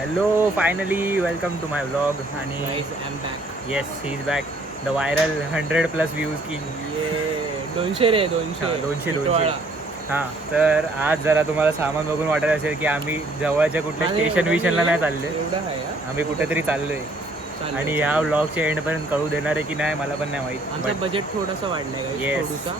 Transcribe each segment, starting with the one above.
Hello finally welcome to my vlog. आणि yes he is back the viral 100+ views king. 200 रे 200 200. हां, तर आज जरा तुम्हाला सामान बघून वाटत असेल की आम्ही जवळच्या कुठल्या स्टेशन विशनला नाही चालले, आम्ही कुठेतरी चाललोय. आणि ह्या व्लॉगच्या एंडपर्यंत कळू देणार आहे की नाही मला पण नाही माहीत. आमचा बजेट थोडासा वाढलाय येस, थोडुसा,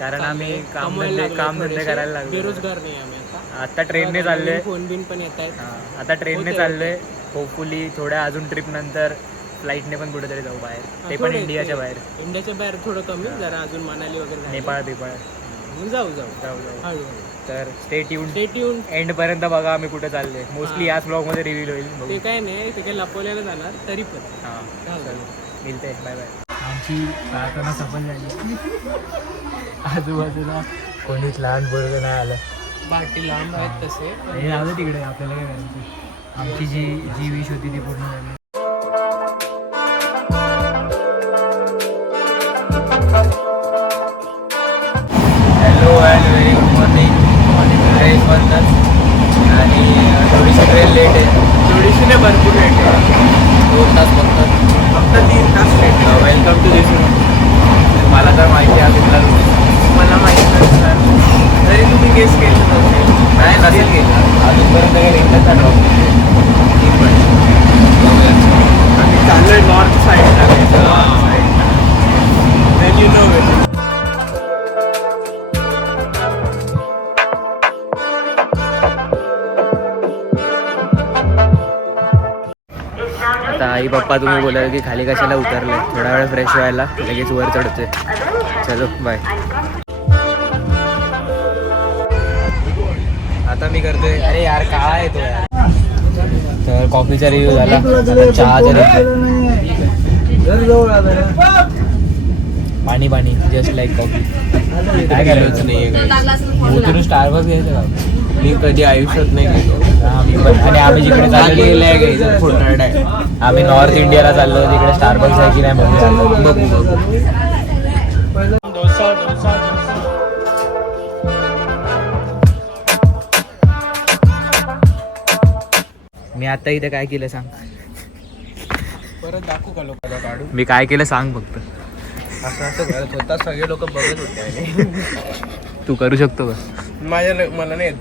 कारण आम्ही कामधंदे करायला लागलो. बेरोजगार नाही आम्ही आता ट्रेनने चाललोय. फोन बिन पण येत आहेत. हां, आता ट्रेनने चाललोय. होपफुली थोड्या अजून ट्रिप नंतर फ्लाईटने पण कुठेतरी जाऊ बाहेर, ते पण इंडियाच्या बाहेर थोडं कमी, जरा अजून मनाली वगैरे नेपाळ जाऊ हळू. तर स्टे ट्यून ट्यून एंडपर्यंत बघा आम्ही कुठे चाललोय. मोस्टली याच ब्लॉगमध्ये रिव्हील होईल. ते काय नाही, ते काही लपवलेलं जाणार तरी पण. हां, मिळते. Bye bye. आमची प्रार्थना सफल झाली. आजूबाजूला कोणीच लहान पोरगं नाही आलं. बाटी लांब आहेत तसे. हे आलं तिकडे, आपल्याला काय करायचं. आमची जी विश होती ती पूर्ण झाली. Hello and very good morning. Train बंदच आणि थोडीशी ट्रेन लेट आहे. थोडीशी नाही, भरपूर लेट आहे. 2 तास फक्त 3 तास late. Welcome to this room. मला तर माहिती आहे तुम्हाला रूम. मला माहीत नसणार, तरी तुम्ही गेस केलं नसेल. नाही नसेल केलं अजूनपर्यंत काही रेंटचा ड्रॉप आम्ही चाललोय नॉर्थ साईडला. You know it. आता आई पप्पा तुम्ही बोलाल की खाली कशाला उतरले, थोडा वेळ फ्रेश व्हायला, लगेच वर चढतोय. चलो बाय. आता मी करतोय, अरे यार काय आहे तो यार. तर कॉफीचा रिव्ह्यू झाला, आता चहाचा पाणी जस्ट लाईक कॉफी. काय करायचं नाही आहे, स्टारबक्स घ्यायचं का? मी कधी आयुष्यात नाही गेलो. आणि आम्ही जिकडे चाललो आम्ही नॉर्थ इंडियाला चाललो, तिकडे स्टारबक्स आहे की नाही बघू. मी आता इथे काय केलं सांग. परत दाखवू का लोकांना काढू? मी काय केलं सांग फक्त. असं करत होता, सगळे लोक बघत होते. तू करू शकतो का? मला नाही येत.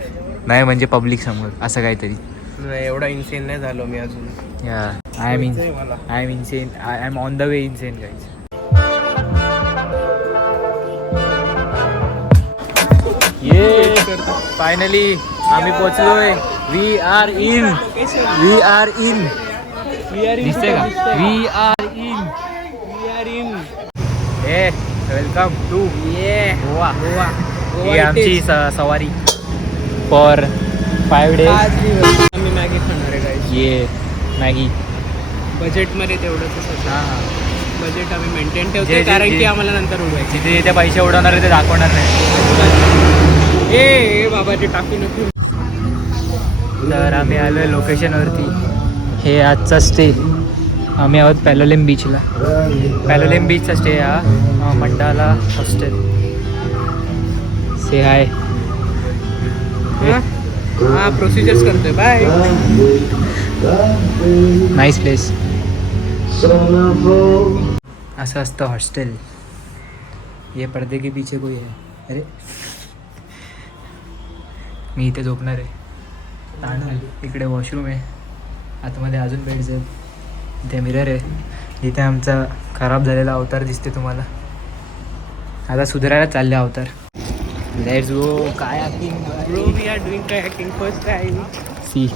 नाही म्हणजे पब्लिक समोर असं काहीतरी. नाही, एवढा इन्सेन नाही झालो मी अजून. I am insane. I am on the way insane guys. ये फायनली आम्ही पोचलोय. We are in. दिसते का? We are in. ए वेलकम टू गोवा. ही आमची सवारी फॉर 5 days. आम्ही मॅगी खाणार आहे गाईस. ये मॅगी बजेटमध्ये तेवढंच. हां, बजेट आम्ही मेंटेन ठेवतो, कारण की आम्हाला नंतर उडवायची. जिथे जिथे पैसे उडवणार आहे ते दाखवणार नाही. ए बाबा, ते टाकू नको. तर आम्ही आलो आहे लोकेशनवरती. हे आजचा स्टे. आम्ही आहोत पॅलोलेम बीचला. पॅलोलेम बीचचा स्टे हा मंडाला हॉस्टेल. से हाय. हा प्रोसिजर्स करतोय. बाय. Nice place. असं असतं हॉस्टेल. ये पर्दे के पीछे कोई है. अरे मी इथे झोपणार आहे. इकडे वॉशरूम आहे, आतमध्ये अजून बेड्स आहेत. इथे मिरर आहे. इथे आमचा खराब झालेला अवतार दिसते तुम्हाला. आता सुधारायला चालले अवतार. Let's go. Kayaking. Bro, we are doing kayaking first time. See.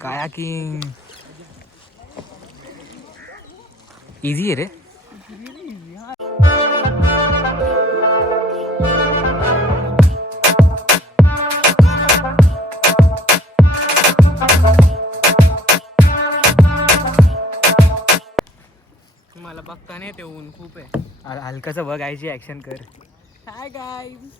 Kayaking easy आहे रे. मला बघता नाही ते ऊन खूप आहे. हलकाचं बघायची ऍक्शन कर. Hi guys.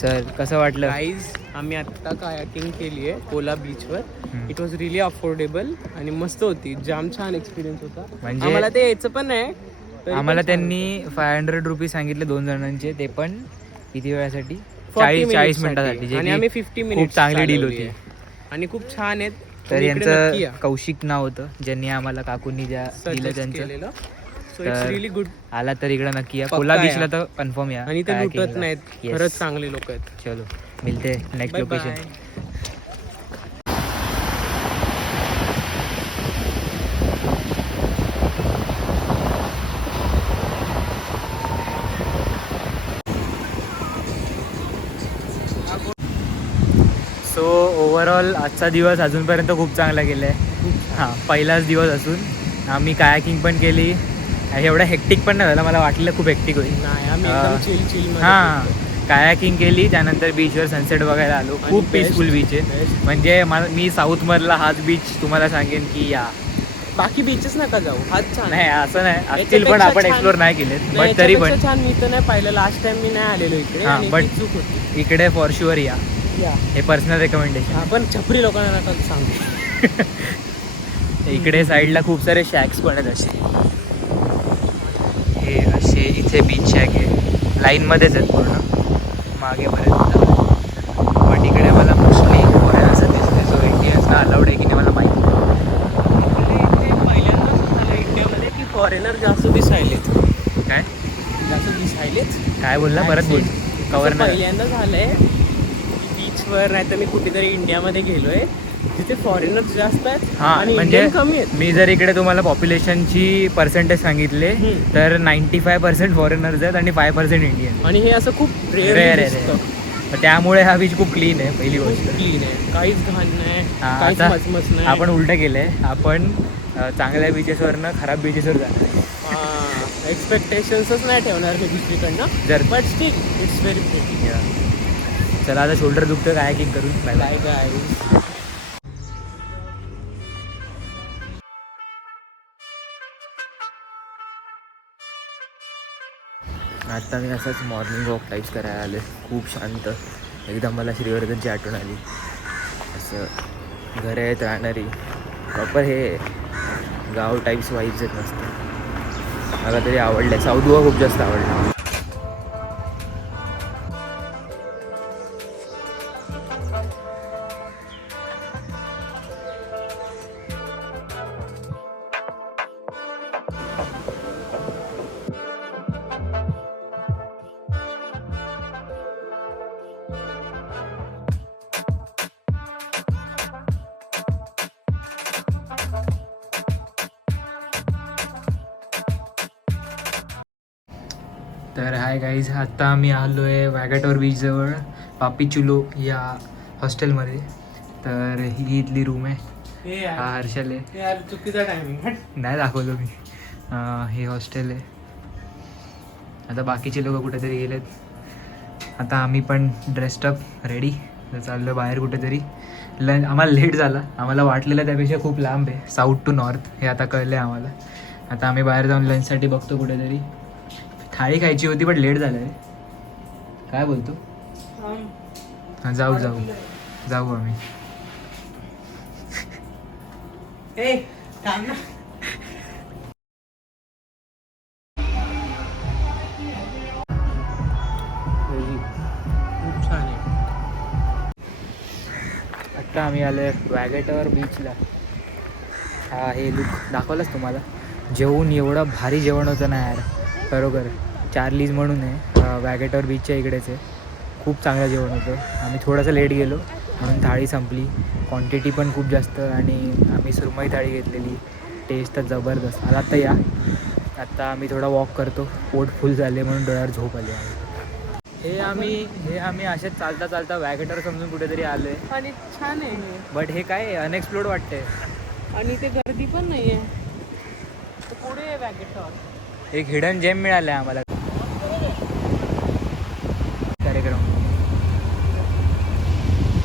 चल कसं वाटलं? गाईज आम्ही आत्ता कायाकिंग केली आहे कोला बीचवर. हम्म. इट वॉज रिली अफोर्डेबल आणि मस्त होती. जाम छान एक्सपिरियन्स होता. म्हणजे आम्हाला ते यायचं पण आहे. तरी पण आम्हाला छान त्यांनी 500 रुपीज सांगितले 2 जणांचे, ते पण किती वेळासाठी? होतं. 40 40 minutes मिनिटासाठी, जे आणि की आम्ही 50 मिनिट खूप चांगली डील होती. आणि खूप छान आहेत. तर तुम्ही इकडे नक्की यांचं या. कौशिक नाव होतं, ज्यांनी आम्हाला काकूंनी ज्या दिलं Suggest त्यांचं. केलेलं. सो इट्स तर रिली गुड. आला तर इकडं नक्की या. पक्का कोला या. बीचला तर कन्फर्म या. आणि ते kayaking लुटत ला. नाहीत. Yes. खरंच चांगले लोक आहेत. चलो मिलते next by location. Bye. So overall आजचा दिवस अजूनपर्यंत खूप चांगला गेला आहे. हां, पहिलाच दिवस असून आम्ही कायाकिंग पण केली. एवढा हेक्टिक पण नाही झाला, मला वाटलं खूप हेक्टिक होईल. नाही आम्ही एकदम चिल हां, कायाकिंग केली, त्यानंतर बीचवर सनसेट बघायला आलो. आणि खूप best- पीसफुल बीच आहे. best. म्हणजे मी साऊथमधला हाच बीच तुम्हाला सांगेन की या. बाकी बीचेस नका जाऊ. हाच छान. नाही असं नाही, असतील याच्यापेक्षा पण आपण छान- एक्सप्लोर नाही केलेत, नाही, बट तरी पण याच्यापेक्षा छान मी तर नाही पाहिलं. लास्ट टाइम मी नाही आलेलो इकडे हां, आणि but- ती चूक होती. इकडे फॉर शुअर या. या. हे पर्सनल रेकमेंडेशन. आपण छपरी लोकांना नका सांगू. इकडे साईडला खूप सारे शॅक्स पण आहेत असे. हे असे इथे बीच शॅक आहे, लाईनमध्येच आहेत पूर्ण मागे पर्यंत. पण इकडे मला मोस्टली फॉरेनर्स दिसते, सो इंडियन्सना अलाउड आहे की नाही मला माहीत नाही. इथे पहिल्यांदाच झालं इंडियामध्ये की फॉरेनर जास्त दिसायलेत. काय जास्त दिसायलेत. काय बोलला परत बोल. कवर नाही. पहिल्यांदा झालंय बीचवर, नाही तर मी कुठेतरी इंडियामध्ये गेलोय तिथे फॉरेनर्स जास्त आहेत हां, आणि म्हणजे इंडियन कमी आहेत. मी जर इकडे तुम्हाला पॉप्युलेशनची पर्सेंटेज सांगितले तर 95% फॉरेनर्स आहेत आणि 5% इंडियन. आणि हे असं खूप रेअर रेअर आहे दिसतं. तर त्यामुळे हा बीच खूप क्लीन आहे पहिली गोष्ट. क्लीन आहे, काहीच घाण नाही, हां, काहीच आता मचमच नाही. आपण उलटं केलं आहे. आपण चांगल्या बीचेसवरनं खराब बीचेसवर जाणार. एक्सपेक्टेशन्सच नाही ठेवणार मी दुसरीकडनं. जर but still it's very pretty. चला आता शोल्डर दुखतं कायाकिंग करून. Bye bye. Bye guys. आता मी असंच मॉर्निंग वॉक टाईप्स करायला आलो आहे. खूप शांत, एकदम मला श्रीवर्धनची आठवण आली. असं घरं आहेत राहणारी, प्रॉपर हे गाव टाईप्स वाईब्स आहेत मस्त. मला तरी आवडलं आहे. साऊथ गोवा खूप जास्त आवडला. तर हाय गाईज, आत्ता आम्ही आलो आहे वॅगॅटोर बीचजवळ पापीचुलो या हॉस्टेलमध्ये. तर ही इथली रूम आहे. हे हा यार, हर्षल आहे. हे यार चुकीचा टायमिंग. नाही दाखवलं मी. हे हॉस्टेल आहे. आता बाकीचे लोक कुठेतरी गेलेत. आता आम्ही पण ड्रेस्डअप रेडी चाललो बाहेर कुठेतरी. आम्हाला लेट झाला. आम्हाला वाटलेलं त्यापेक्षा खूप लांब आहे, साऊथ टू नॉर्थ, हे आता कळलं आहे आम्हाला. आता आम्ही बाहेर जाऊन लंचसाठी बघतो कुठेतरी. थाळी खायची होती बट लेट झालं आहे. काय बोलतो? हां, जाऊ आम्ही. खूप छान आहे. आत्ता आम्ही आलो आहे वॅगॅटोर बीचला. हा हे लुक दाखवलंच तुम्हाला. जेवून एवढं भारी जेवण होतं ना यार, बरोबर. चार्लीज म्हणून आहे, वॅगॅटोर बीचच्या इकडेच आहे. खूप चांगलं जेवण होतं. आम्ही थोडंसं लेट गेलो म्हणून थाळी संपली. क्वांटिटी पण खूप जास्त आणि आम्ही सुरमई थाळी घेतलेली. टेस्ट तर जबरदस्त. आला तर या. आत्ता आम्ही थोडा वॉक करतो, पोट फुल झाले म्हणून डोळ्यावर झोप आली. हे आम्ही असेच चालता चालता वॅगॅटोर समजून कुठेतरी आलो आहे. आणि छान आहे हे. बट हे काय अनएक्सप्लोर्ड वाटतंय. आणि ते गर्दी पण नाही आहे. पुढे आहे वॅगॅटोर. एक हिडन जेम मिळालं आहे आम्हाला. कार्यक्रम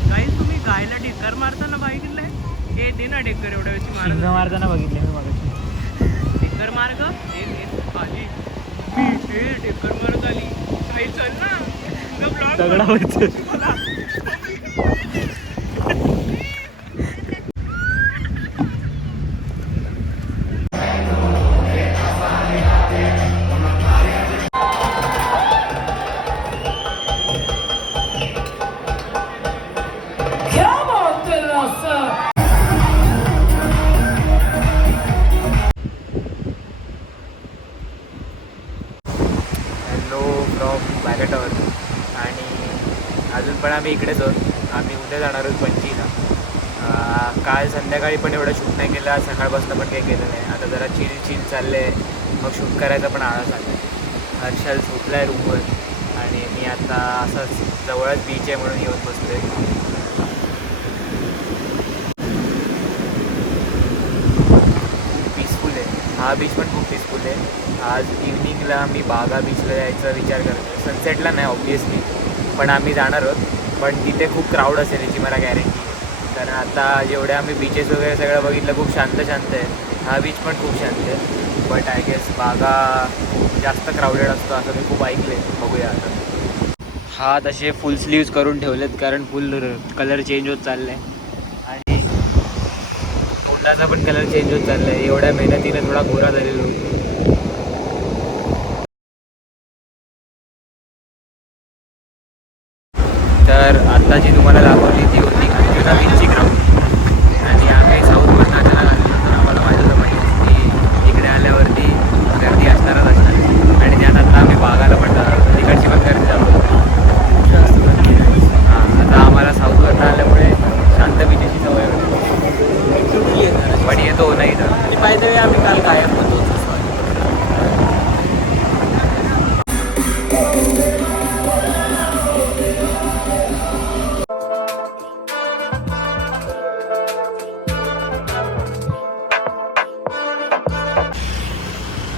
गाईज, तुम्ही गायला डेकर मारताना बघितलंय? हे दे ना डेकर, एवढ्या वेळची शिंग मार. मारताना बघितले मी मागाशी. डेकर मार ग. हे आली. डेकर मारत आली. काही चल ना. दगडावरचं हॅलो फ्रॉम बॅगटावर. आणि अजून पण आम्ही इकडेच आहोत. आम्ही उद्या जाणार आहोत पणजीला. काल संध्याकाळी पण एवढं शूट नाही केलं, आज सकाळपासून पण काही केलं नाही. आता जरा चिल चाललं आहे, मग शूट करायचा पण आळस आला आहे. हर्षल झोपला आहे रूमवर आणि मी आता असंच जवळच बीच आहे म्हणून येऊन बसलो आहे. खूप पीसफुल आहे हा बीच, पण खूप पीसफुल आहे. आज इव्हनिंगला मी बागा बीचला जायचा विचार करतो. सनसेटला नाही ऑब्वियसली, पण आम्ही जाणार आहोत. पण तिथे खूप क्राऊड असेल याची मला गॅरंटी. कारण आता जेवढे आम्ही बीचेस वगैरे सगळं बघितलं खूप शांत आहे. हा बीच पण खूप शांत आहे. बट आय गेस बागा खूप जास्त क्राऊडेड असतो असं मी खूप ऐकलं आहे. बघूया आता. हा तसे फुल स्लीव्स करून ठेवलेत कारण फुल कलर चेंज होत चाललं आहे. आणि तोंडाचा पण कलर चेंज होत चालला आहे. एवढ्या मेहनतीने थोडा गोरा झालेलो होतो. तर आता जी तुम्हाला दाखवली ती होती जुना बीचची ग्राउंड. आणि आम्ही साऊथमधून नाचायला लागलो तर आम्हाला वाटलं पाहिजे की इकडे आल्यावरती गर्दी असणारच असणार. आणि त्यात आता आम्ही बागाला पण जाणार, तिकडची पण गर्दी जातो. हां, आता आम्हाला साऊथमधून आल्यामुळे शांत बीचेसची सवय होती. पण येतो नाही तर बाय द वे आम्ही काल गायब होतो.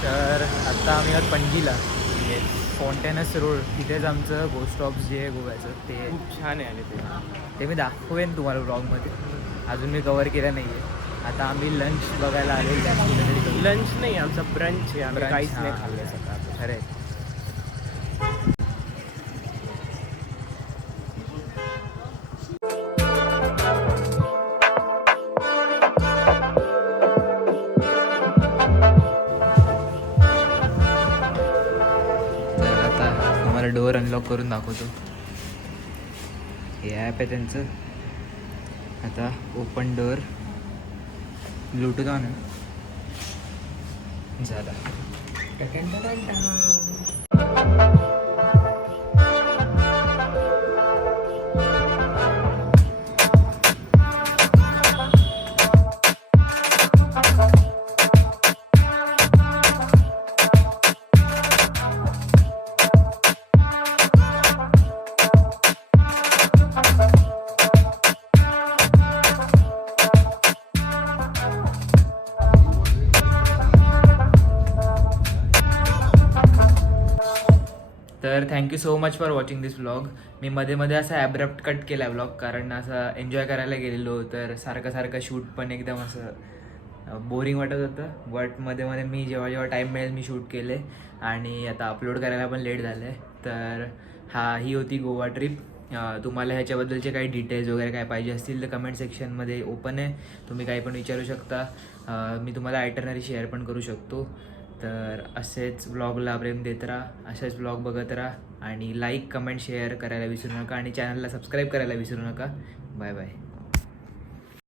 तर आत्ता आम्ही आहोत पणजीला. म्हणजे फाउंटेनस रोड तिथेच आमचं गोस्ट ऑफ जे आहे गोव्याचं ते खूप छान आहे आणि ते मी दाखवेन तुम्हाला ब्लॉगमध्ये. अजून मी कवर केलं नाही आहे. आता आम्ही लंच बघायला आलेलो. लंच नाही, आमचा ब्रंच आहे. आम्ही Brunch, काहीच नाही हां. खाल्लं सकाळ. खरं आहे. तर आता तुम्हाला डोअर अनलॉक करून दाखवतो. हे ॲप आहे त्यांचं. आता ओपन डोअर, ब्लूटूथ ऑन आहे. झाला. तर thank you so much for watching this vlog. मी मध्ये मध्ये असा ॲब्रप्ट कट केला आहे व्लॉग, कारण असं एन्जॉय करायला गेलेलो तर सारखं शूट पण एकदम असं बोरिंग वाटत होतं. बट मध्ये मध्ये मी जेव्हा टाईम मिळेल मी शूट केले आणि आता अपलोड करायला पण लेट झालं आहे. तर ही होती गोवा ट्रिप. तुम्हाला ह्याच्याबद्दलचे काही डिटेल्स वगैरे काय पाहिजे असतील तर कमेंट सेक्शनमध्ये ओपन आहे, तुम्ही काही पण विचारू शकता. मी तुम्हाला आयटनरी शेअर पण करू शकतो. तर असेच व्लॉगला प्रेम देत राहा, असेच व्लॉग बघत राहा आणि लाईक कमेंट शेअर करायला विसरू नका आणि चॅनलला सबस्क्राईब करायला विसरू नका. Bye bye.